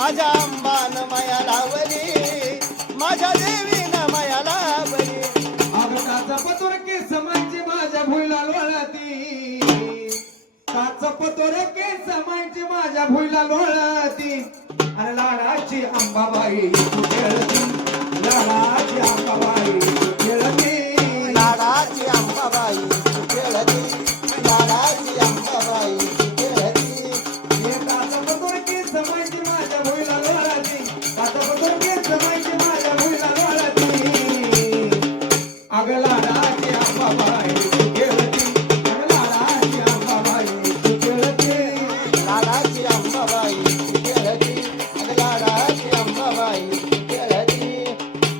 माझ्या अंबान माया लावली, माझ्या देवीनं माया लावली. काचा पतोर केस मायची माझ्या भुईला लोळती, काचा पतोर केस मायची माझ्या भुईला लोळती. आणि लाडाची अंबाबाई तू खेळती, लाडाची अंबाबाई तू खेळती, लाडाची अंबाबाई तू खेळती, लाडाची अंबाबाई तू खेळती. हे काचा पतोर केस मायची माझ्या भुईला लोळती, काचा पतोर केस मायची माझ्या भुईला लोळती. अग लाडाची अंबाबाई तू खेळती, अग लाडाची अंबाबाई तू खेळती, लाडाची अंबाबाई तू खेळती, अगं लाडाची अंबाबाई तू खेळती.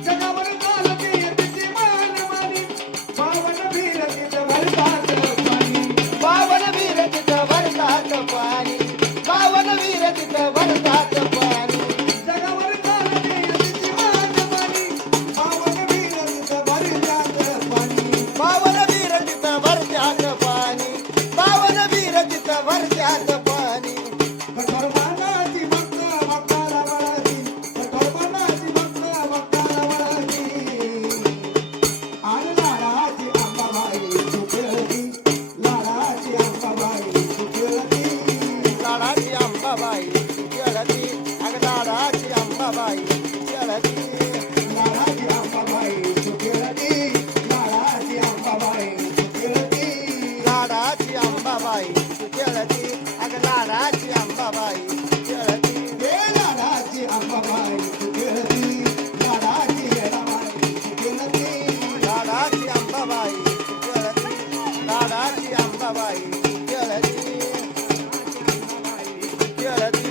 जगावर चालते तिची मानमानी, पावन भिरतीचं भरतात पाणी, पावन वीर तिथं भरतात पाणी, पावन वीर तिथं भरतात पाणी. जगावर चालते तिची मानमानी, पावन भिरतीचं भरतात पाणी. पावन वीर तिथं भरत्यात पाणी, पावन वीर तिथं भरत्यात पाणी. कठोर मानाची भक्त भक्ताला वळती, कठोर मानाची भक्त भक्ताला वळती. आणि लाडाची अंबाबाई तू खेळती, लाडाची अंबाबाई तू खेळती, लाडाची अंबाबाई तू खेळती, अगं लाडाची अंबाबाई तू खेळती. लाडाची अंबाबाई तू खेळती, लाडाची अंबाबाई तू खेळती. लाडाची अंबाबाई तू खेळती, अगं लाडाची अंबाबाई तू खेळती. हे लाडाची अंबाबाई तू खेळती, लाडाची येडाबाई तू खेळती, लाडाची अंबाबाई तू खेळती, लाडाची अंबाबाई तू खेळती, खेळती.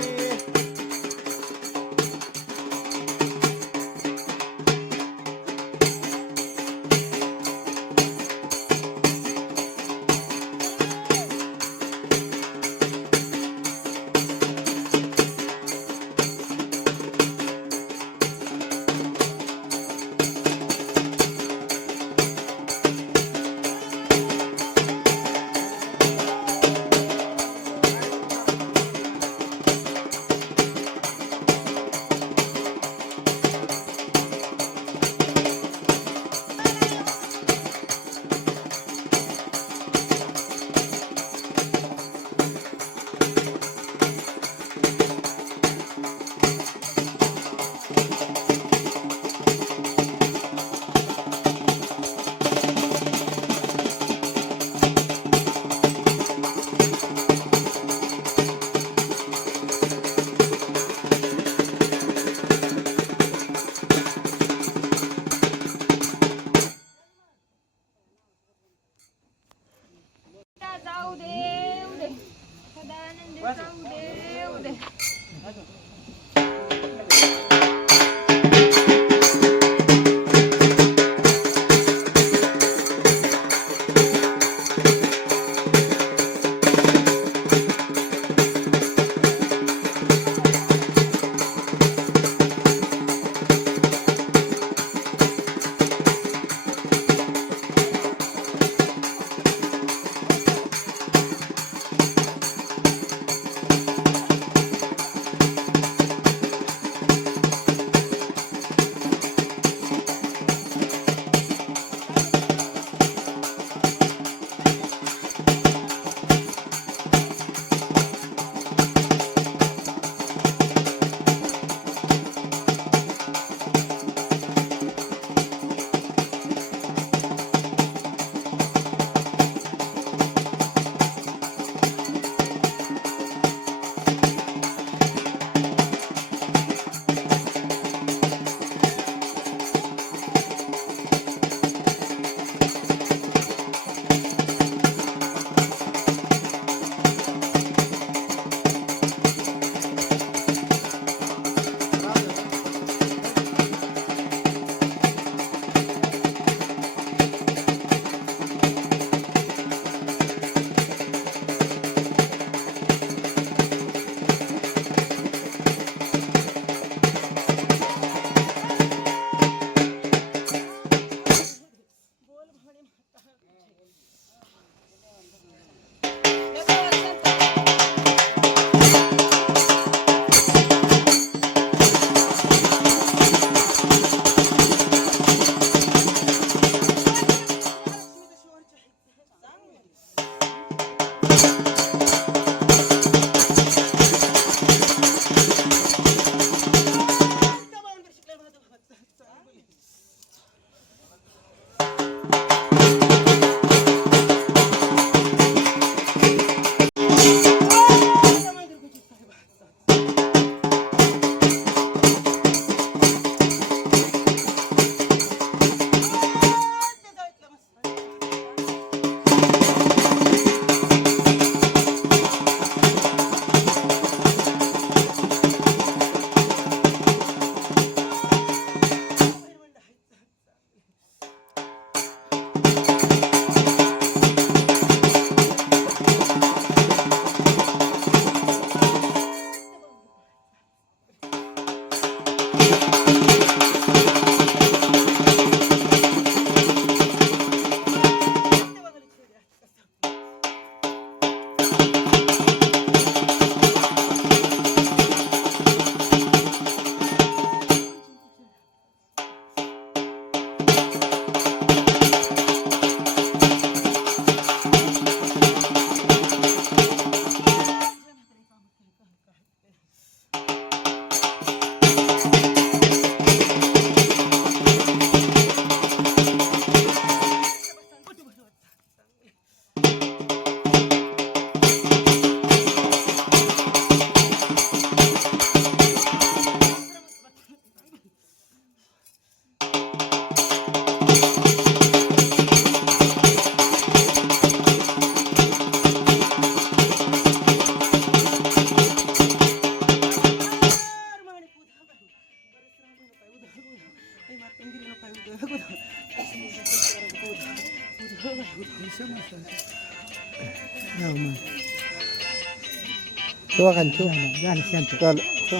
ठेवा खाली ठेवा झालं शांत चालेल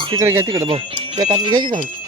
तिकडे घ्या तिकडे भाऊ त्या कापी घ्या की जाऊन